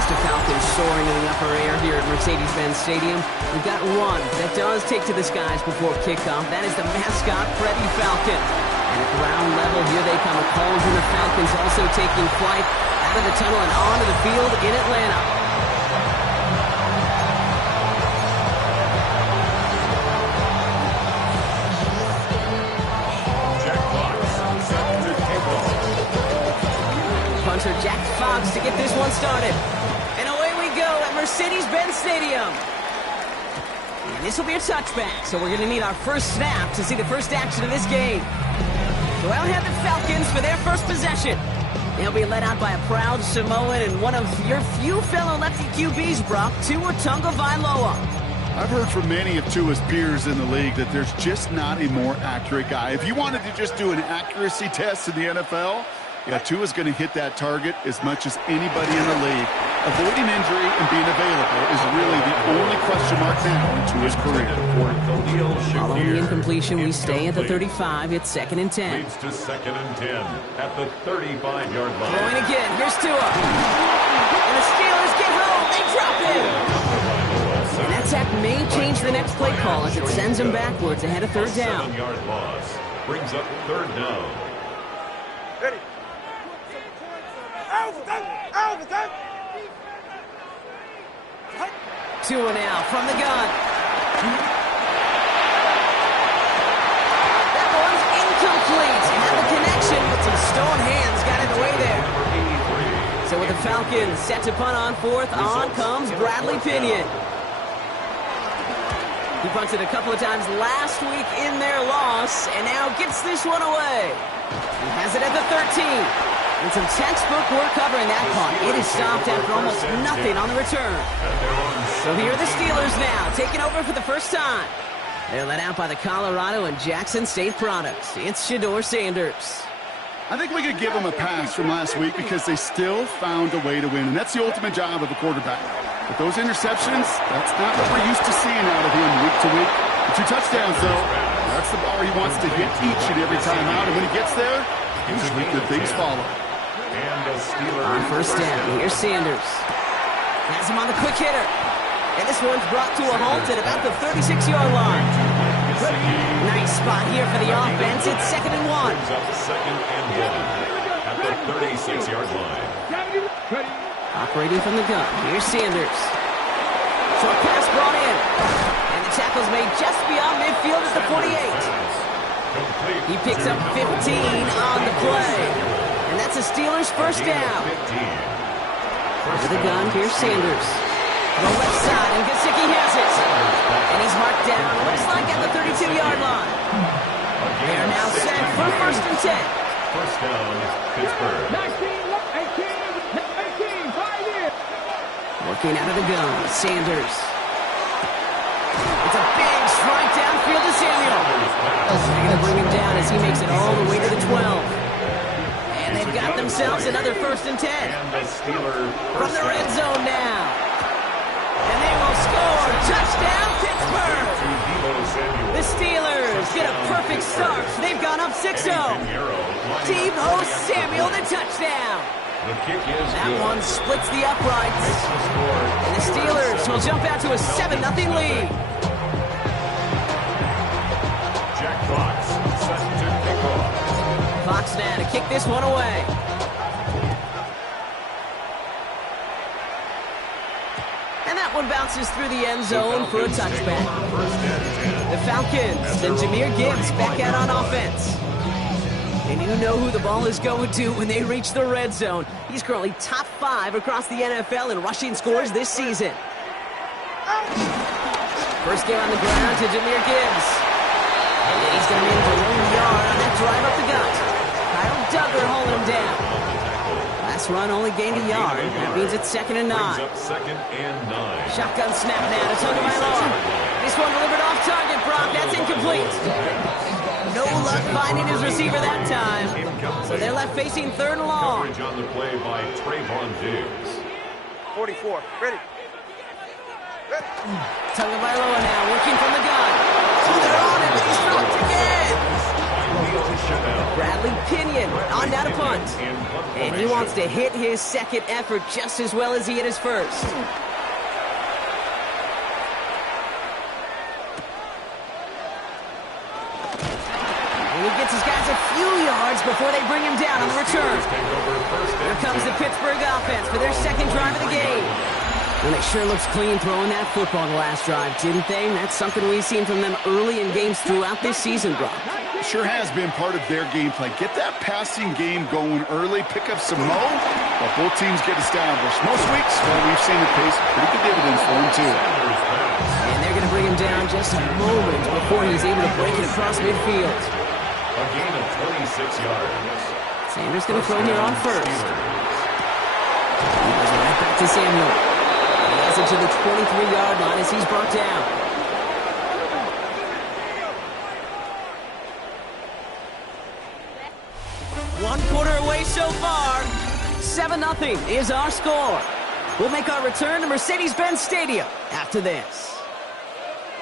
Atlanta Falcons soaring in the upper air here at Mercedes-Benz Stadium. We've got one that does take to the skies before kickoff. That is the mascot, Freddie Falcon. And at ground level, here they come. A cauldron of Falcons also taking flight out of the tunnel and onto the field in Atlanta. Punter Jack Fox to get this one started. And away we go at Mercedes-Benz Stadium. And this will be a touchback, so we're going to need our first snap to see the first action of this game. So I'll have the Falcons for their first possession. They'll be led out by a proud Samoan and one of your few fellow lefty QBs, Brock, Tua Tagovailoa. I've heard from many of Tua's peers in the league that there's just not a more accurate guy. If you wanted to just do an accuracy test in the NFL, yeah, Tua's going to hit that target as much as anybody in the league. Avoiding injury and being available is really the only question mark now in Tua's career. Following the incompletion, we stay at the 35. It's 2nd and 10. Leads to 2nd and 10 at the 35-yard line. Going again. Here's Tua. And the Steelers get home. They drop him. And that sack may change the next play call as it sends him backwards ahead of 3rd down. 7-yard loss brings up 3rd down. Ready. Tua now from the gun. That one's incomplete. Had the connection, but some stone hands got in the way there. So with the Falcons set to punt on 4th, on comes Bradley Pinion. He punted a couple of times last week in their loss, and now gets this one away. He has it at the 13. And some textbook work covering that punt. It is stopped after almost nothing on the return. So here are the Steelers now, taking over for the first time. They're led out by the Colorado and Jackson State products. It's Shedeur Sanders. I think we could give them a pass from last week because they still found a way to win, and that's the ultimate job of a quarterback. But those interceptions, that's not what we're used to seeing out of him week to week. The 2 touchdowns, though, that's the bar he wants to hit each and every time out, and when he gets there, usually good things follow. On 1st down, here's Sanders. Has him on the quick hitter. And this one's brought to a halt at about the 36-yard line. Nice spot here for the offense. It's 2nd and 1. Second and 1 at the 36-yard line. Operating from the gun, here's Sanders. Short pass brought in. And the tackle's made just beyond midfield at the 48. He picks up 15 on the play. And that's the Steelers' first down. Over the gun, here's Sanders. The left side, and Gesicki has it. And he's marked down, looks like at the 32-yard line. They are now set for 1st and 10. First down, Pittsburgh. Working out of the gun, Sanders. It's a big strike downfield to Samuel. They're going to bring him down as he makes it all the way to the 12. And they've got themselves another 1st and 10. From the red zone now. And they will score. Touchdown, Pittsburgh. The Steelers get a perfect start. They've gone up 6-0. Deebo Samuel, the touchdown. That one splits the uprights. And the Steelers will jump out to a 7-0 lead. Jack Fox set to kick off. Fox now to kick this one away. And that one bounces through the end zone for a touchback. The Falcons, then Jahmyr Gibbs back out on offense. And you know who the ball is going to when they reach the red zone. He's currently top 5 across the NFL in rushing scores this season. First game on the ground to Jahmyr Gibbs. And he's going to manage a long yard on that drive up the gut. Kyle Duggar holding him down. Last run only gained a yard. That means it's 2nd and 9. Second and 9. Shotgun snap now to Tagovailoa. This one delivered off target, Brock. That's incomplete. No luck finding his receiver that time. So they're left facing 3rd and long. Coverage on the play by Trayvon Diggs. 44. Ready. Tagovailoa now working from the gun. Oh, they're on him. He's dropped again. Bradley Pinion on down to punt. And he wants to hit his second effort just as well as he hit his first. And he gets his guys a few yards before they bring him down on the return. Here comes the Pittsburgh offense for their second drive of the game. Well, it sure looks clean throwing that football the last drive, didn't they? And that's something we've seen from them early in games throughout this season, Brock. Sure has been part of their game plan. Get that passing game going early, pick up some mo, while both teams get established. Most weeks, well, we've seen it pays pretty good dividends for them, too. And they're going to bring him down just a moment before he's able to break it across midfield. A gain of 26 yards. Sanders going to throw here on first. He goes right back to Samuel. He has it to the 23-yard line as he's brought down. One quarter away so far. 7-0 is our score. We'll make our return to Mercedes-Benz Stadium after this.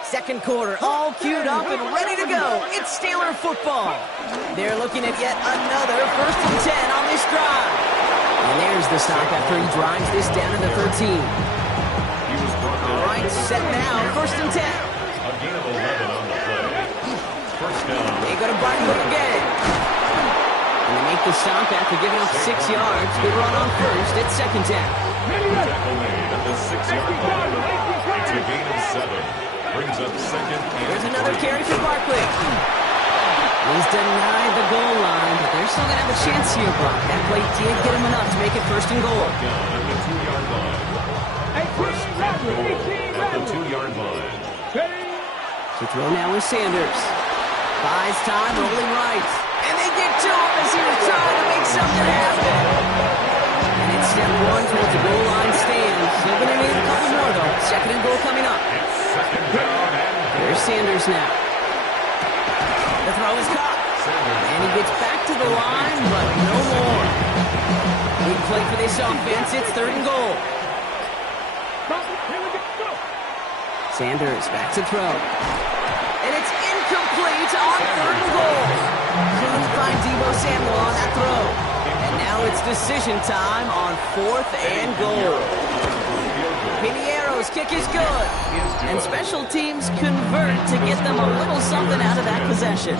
Second quarter, all queued up and ready to go. It's Steeler football. They're looking at yet another 1st and 10 on this drive. And there's the stop after he drives this down to the 13. All right, set now, 1st and 10. A gain of 11 on the play. First down. They go to Barton again. And they make the stop after giving up 6 yards. Good run on first. It's 2nd down. Tackle made at the 6-yard line. It's a gain of 7. Brings up 2nd and There's another carry for Barkley. He's denied the goal line, but they're still going to have a chance here, Brock. That play did get him enough to make it 1st and goal. down at the 2-yard line. First and goal at the 2-yard line. To throw now is Sanders. Buys time, rolling right. And they get to him as he was trying to make something happen. And it's step 1 towards the goal line stand. Still going to need a couple more, though. 2nd and goal coming up. There's Sanders now. The throw is caught. And he gets back to the line, but no more. Big play for this offense. It's 3rd and goal. Sanders back to throw. And it's incomplete on 3rd and goal. Couldn't find Deebo Samuel on that throw. And now it's decision time on 4th and goal. Piniero's kick is good. And special teams convert to get them a little something out of that possession.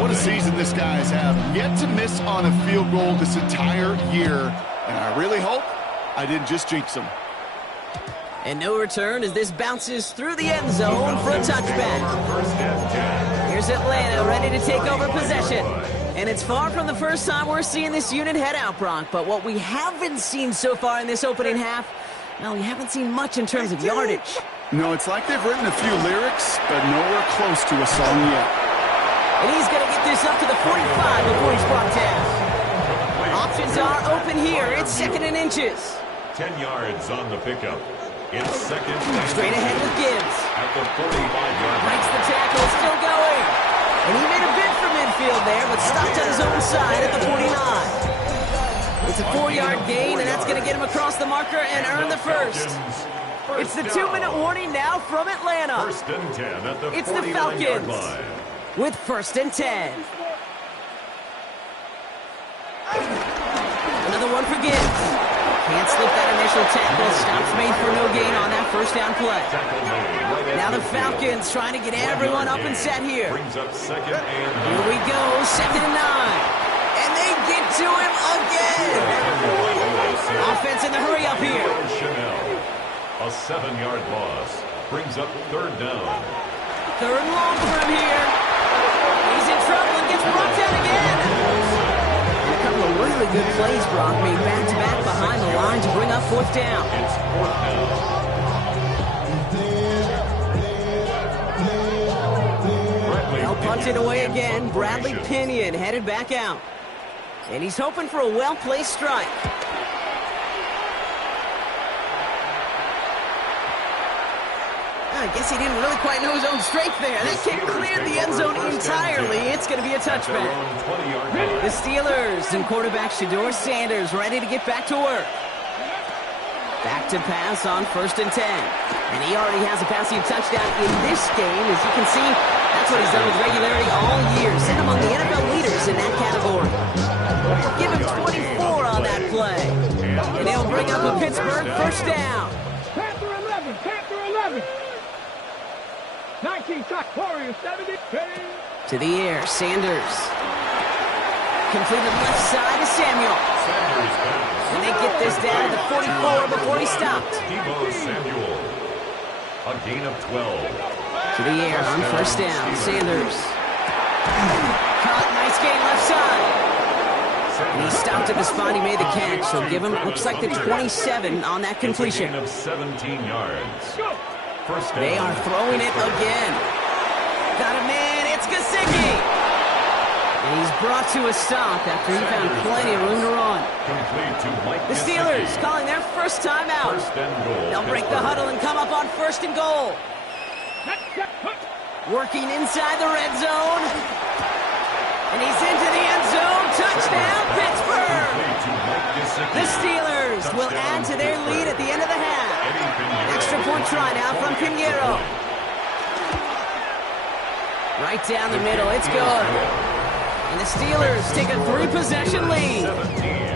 What a season this guy has had. Yet to miss on a field goal this entire year. And I really hope I didn't just jinx him. And no return as this bounces through the end zone for a touchback. Here's Atlanta ready to take over possession. And it's far from the first time we're seeing this unit head out, Brock. But what we haven't seen so far in this opening half, well, we haven't seen much in terms of yardage. No, it's like they've written a few lyrics, but nowhere close to a song yet. And he's going to get this up to the 45 before he's brought down. Options are open here. It's 2nd and inches. 10 yards on the pickup. It's 2nd and Straight ahead with Gibbs. at the 45-yard line. Breaks the tackle, still going. And he made a bid for midfield there, but stopped on his own side at the 49. It's a 4-yard gain, and that's going to get him across the marker and earn the first. It's the 2-minute warning now from Atlanta. 1st and 10 at the It's the 49-yard Falcons line. with 1st and 10. Another one for Gibbs. Can't slip that initial tackle. Stops made for no gain on that 1st down play. Now the Falcons trying to get everyone up and set here. Brings up 2nd and Here we go, 2nd and 9. And they get to him again. Offense in the hurry up here. A 7-yard loss. Brings up 3rd down. 3rd and long for him here. He's in trouble and gets brought down again. And a couple of really good plays, Brock, made back-to-back behind the line to bring up 4th down. It's 4th down. They'll punt it away again. Bradley Pinion headed back out. And he's hoping for a well-placed strike. I guess he didn't really quite know his own strength there. That kick cleared the end zone entirely. It's going to be a touchback. The Steelers and quarterback Shedeur Sanders ready to get back to work. Back to pass on 1st and 10. And he already has a passing touchdown in this game. As you can see, that's what he's done with regularity all year. Set among the NFL leaders yards in that category. Give him 24 on that play. And he'll bring up a Pittsburgh first down. Panther 11, Panther 11. 19 shot, Warriors 70. To the air, Sanders. Completed left side to Samuel. And they get this down to the 44 before he stopped. Deebo Samuel. A gain of 12. To the air on first down, Sanders. Caught, nice gain left side. And he stopped at the spot he made the catch, so give him, looks like the 27 on that completion. Of 17 yards. First down. They are throwing it again. Got a man, it's Gesicki. And he's brought to a stop after he found plenty of room to run. Complete to Mike The Steelers Gesicki. calling their first time out. First and goal. They'll break the huddle and come up on first and goal. Working inside the red zone. And he's into the end zone. Touchdown, Pittsburgh! Complete to Mike Gesicki. The Steelers will add to their lead at the end of the half. Extra point try now from Pinheiro. Right down the middle, it's good. And the Steelers take a 3-possession lead. 17.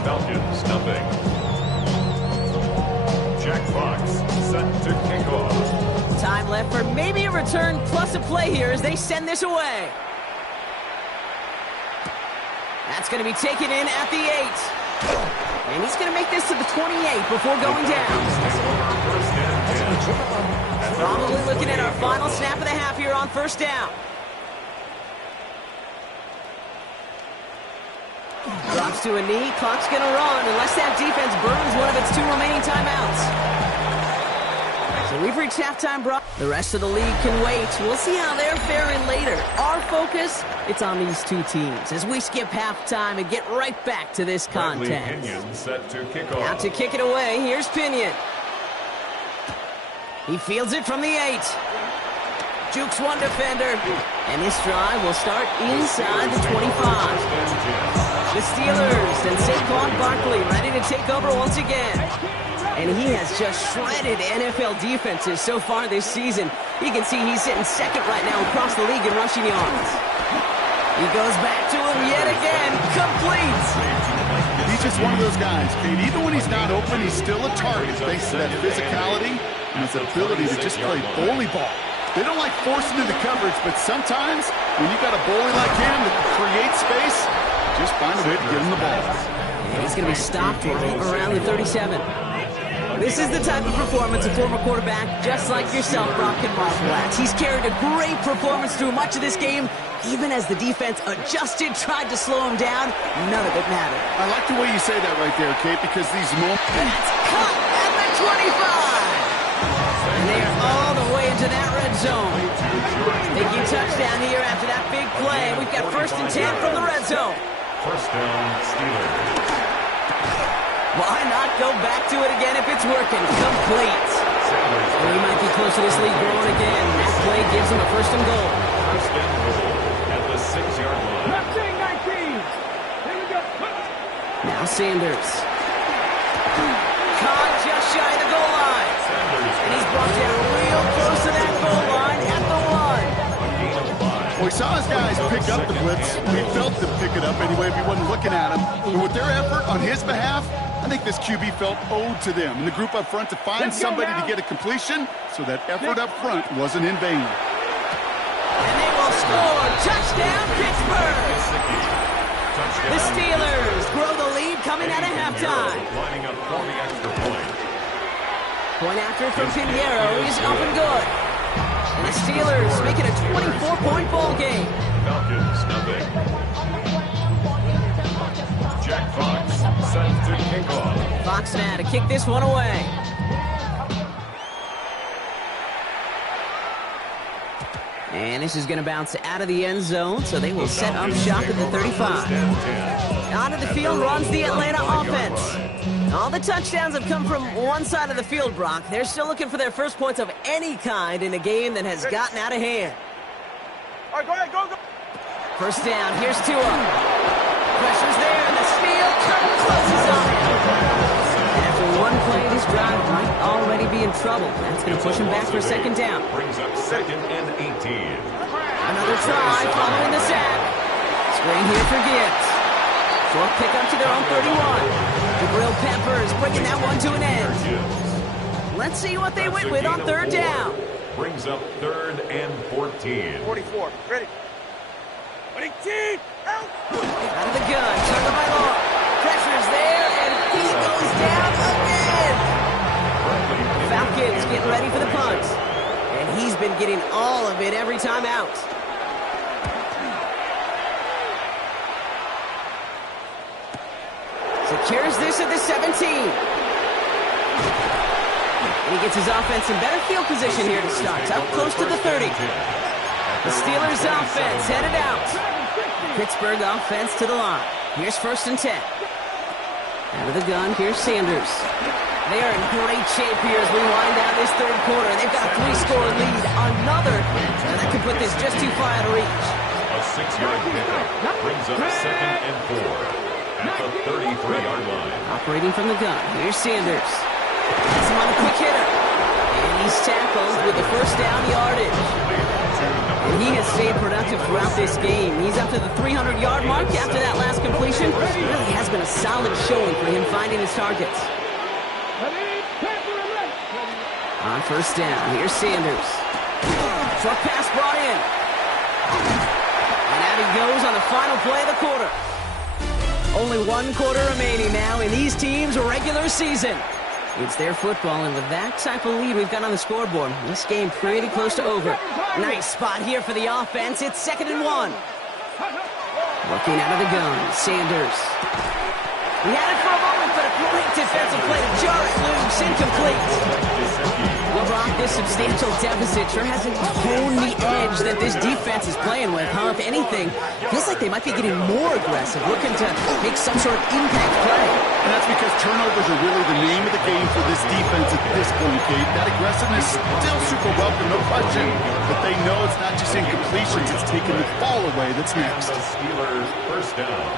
Falcons stumping. Jack Fox set to kick off. Time left for maybe a return plus a play here as they send this away. That's going to be taken in at the 8. And he's going to make this to the 28 before going down. Probably looking at our final snap of the half here on first down. Drops to a knee, clock's going to run unless that defense burns one of its 2 remaining timeouts. So we've reached halftime, bro. The rest of the league can wait. We'll see how they're faring later. Our focus, it's on these 2 teams as we skip halftime and get right back to this contest. Pinion set to kick off. Out to kick it away, here's Pinion. He fields it from the 8. Jukes one defender. And this drive will start inside the 25. The Steelers and Saquon Barkley ready to take over once again. And he has just shredded NFL defenses so far this season. You can see he's sitting second right now across the league in rushing yards. He goes back to him yet again. Complete. He's just one of those guys, Kate. Even when he's not open, he's still a target thanks to that physicality and his ability to just play bully ball. They don't like forcing into coverage, but sometimes when you got a bully like him that creates space, just find a way to get him the ball. And he's going to be stopped right around the 37. This is the type of performance a former quarterback just like yourself, Brock, can marvel at. He's carried a great performance through much of this game. Even as the defense adjusted, tried to slow him down, none of it mattered. I like the way you say that right there, Kate, because these moments... That's cut at the 25! And they are all the way into that red zone. Making touchdown here after that big play. We've got 1st and 10 from the red zone. First down, Steelers. Why not go back to it again if it's working? Complete. And he might be close to this lead growing again. That play gives him a 1st and goal. First and goal at the 6-yard line. 19. Here we go. Now Sanders. Caught just shy of the goal line. And he's brought down real close to that goal line at the 1. We saw his guys pick up the blitz. We felt them pick it up anyway if he wasn't looking at him. But with their effort on his behalf, I think this QB felt owed to them and the group up front to find somebody to get a completion, so that effort up front wasn't in vain. And they will score. Touchdown, Pittsburgh. The Steelers grow the lead coming out of halftime. Lining up for the extra point. Point after from Pinheiro. He's up and good. And the Steelers make it a 24-point ball game. Falcons nothing. Jack Fox set to kick off. Fox now to kick this one away. And this is going to bounce out of the end zone, so they will set up shop at the 35. Out of the field runs the Atlanta offense. All the touchdowns have come from one side of the field, Brock. They're still looking for their first points of any kind in a game that has gotten out of hand. All right, go ahead, go. First down, here's Tua. Pressure's there, and the steal closes on it. After one play, this drive might already be in trouble. That's going to push him back for a 2nd down. Brings up 2nd and 18. Another try following the sack. Screen here for Gibbs. Short pickup to their own 31. The Grill Peppers bringing that one to an end. Let's see what they went with on third down. Brings up 3rd and 14. 44. Ready. 18. Out. Out of the gun. Tucker by Law. Pressure's there, and he goes down again. Falcons getting ready for the punt. And he's been getting all of it every time out. Secures this at the 17. And he gets his offense in better field position here to start. Up close to the 30. The Steelers offense headed out. Pittsburgh offense to the line. Here's 1st and 10. Out of the gun, here's Sanders. They are in great shape here as we wind down this third quarter. They've got a 3-score lead. Another, and that could put this just too far out of reach. A 6-yard pickup brings up 2nd and 4. At the 33-yard line. Operating from the gun. Here's Sanders. Has him on a quick hitter. And he's tackled with the first down yardage. And he has stayed productive throughout this game. He's up to the 300-yard mark after that last completion. It really has been a solid showing for him finding his targets. On first down, here's Sanders. Short pass brought in. And out he goes on the final play of the quarter. Only 1 quarter remaining now in these teams' regular season. It's their football, and with that type of lead we've got on the scoreboard, this game pretty close to over. Nice spot here for the offense. It's 2nd and 1. Looking out of the gun, Sanders. He had it for a moment, but a great defensive play to jar it loose, incomplete. Well, Brock, this substantial deficit sure hasn't honed the edge that this defense is playing with, huh? If anything, feels like they might be getting more aggressive, looking to make some sort of impact play. And that's because turnovers are really the name of the game for this defense at this point, Kate. That aggressiveness still super welcome, no question. But they know it's not just incompletions, it's taking the ball away that's next. The Steelers first down.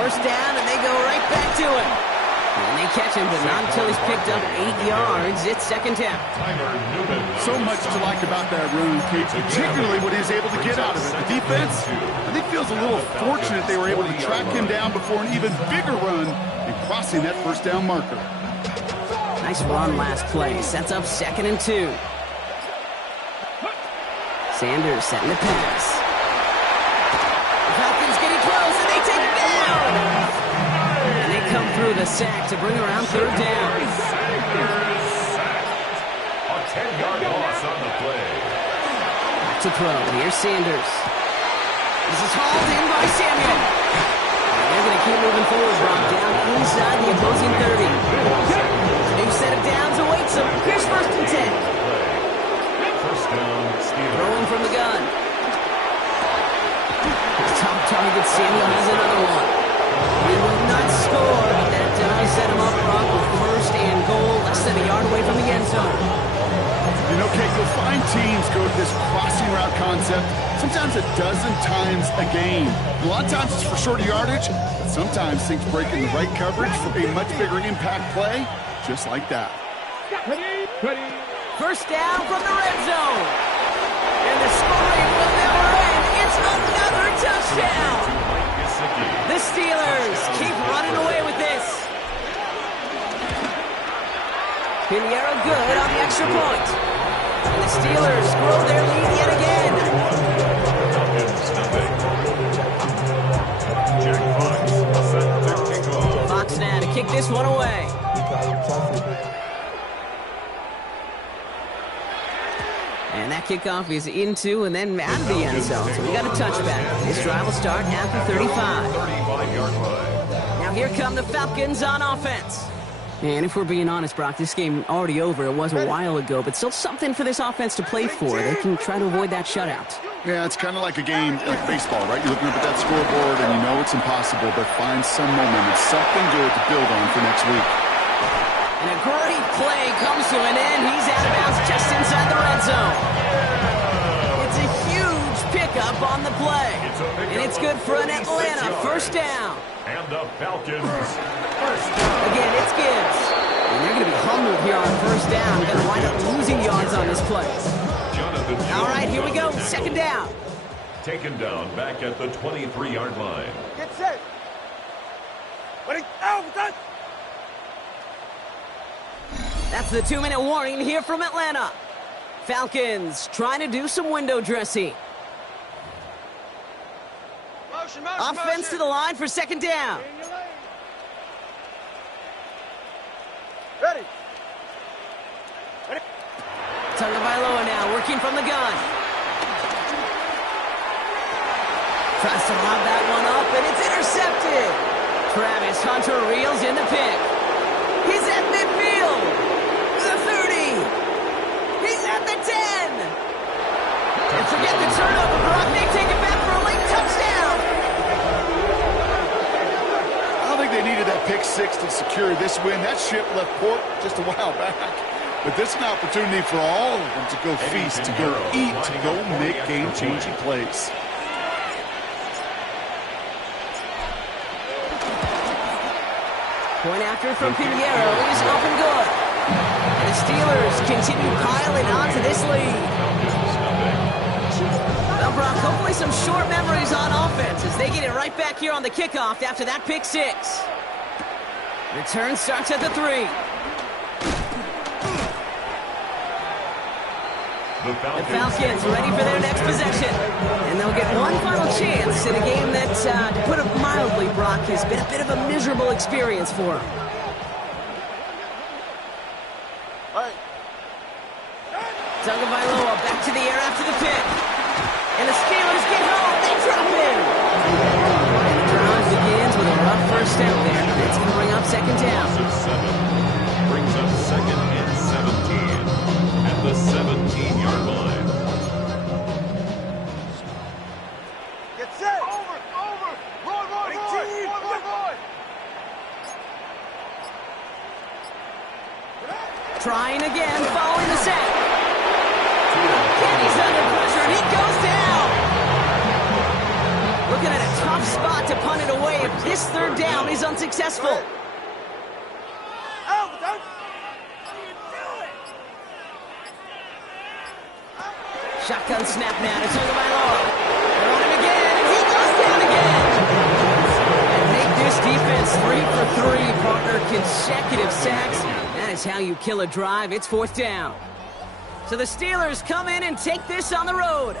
First down, and they go right back to it. And they catch him, but not until he's picked up 8 yards. It's 2nd down. So much to like about that run, Kate, particularly what he's able to get out of it. The defense, I think, feels a little fortunate they were able to track him down before an even bigger run and crossing that first down marker. Nice run last play. Sets up 2nd and 2. Sanders setting the pass. The Falcons getting close, and they take it down. And they come through the sack to bring around 3rd down. A 10-yard loss on the play. Back to throw. Here's Sanders. This is hauled in by Samuel. And they're going to keep moving forward, Brock, down inside the opposing 30. New set of downs awaits them. Here's 1st and 10. First down, Steelers. Throwing from the gun. His top target, Samuel, has another one. He will not score, but that does set him up, Brock, with 1st and goal, less than a yard away from the end zone. You know, Kate, you'll find teams go to this crossing route concept sometimes a dozen times a game. A lot of times it's for shorter yardage, but sometimes things break in the right coverage for a much bigger impact play, just like that. First down from the red zone. And the scoring will never end. It's another touchdown. The Steelers keep running away with this. Pinheiro good on the extra point. And the Steelers grow their lead yet again. Fox now to kick this one away. And that kickoff is into and then out of the end zone. So we got a touchback. This drive will start at the 35. 35-yard line. Now here come the Falcons on offense. And if we're being honest, Brock, this game already over. It was a while ago, but still something for this offense to play for. They can try to avoid that shutout. Yeah, it's kind of like a game, like baseball, right? You're looking up at that scoreboard and you know it's impossible, but find some momentum, something good to build on for next week. And a great play comes to an end. He's out of bounds just inside the red zone. It's a huge pickup on the play. And it's good for an Atlanta first down. And the Falcons first down. Again, it's Gibbs. And they're going to be humbled here on first down. Going to wind up losing yards on this play. Jonathan All right, here we go. Second down. Taken down back at the 23-yard line. Get set. Ready? Out. Done. That's the 2-minute warning here from Atlanta. Falcons trying to do some window dressing. Motion, Offense to the line for second down. Ready. Ready. Tagovailoa now working from the gun. Tries to lob that one up, and it's intercepted. Travis Hunter reels in the pick. He's at midfield. The 30. He's at the 10. And forget the turnover, Brock. They take it back for a late touchdown. I don't think they needed that pick six to secure this win. That ship left port just a while back. But this is an opportunity for all of them to go feast, to go eat, to go make game-changing plays. Point after from Pinheiro is up and good. And the Steelers continue piling onto this lead. Well, Brock, hopefully some short memories on offense as they get it right back here on the kickoff after that pick six. Return starts at the 3. The Falcons ready for their next possession. And they'll get one final chance in a game that, to put it mildly, Brock, has been a bit of a miserable experience for them. Tagovailoa back to the air after the pick. And the Steelers get home. They drop in. And the drive begins with a rough first step there. It's going to bring up second down. 7 brings up second and 17 at the 17-yard line. Get set. Over. Roy. Trying again, following the sack. Kenny's under pressure, and he goes down. Looking at a tough spot to punt it away if this third down is unsuccessful. Out. Done. Shotgun snap now to Tagovailoa. They're on him again, and he goes down again. And make this defense 3 for 3, partner. Consecutive sacks. That is how you kill a drive. It's fourth down. So the Steelers come in and take this on the road.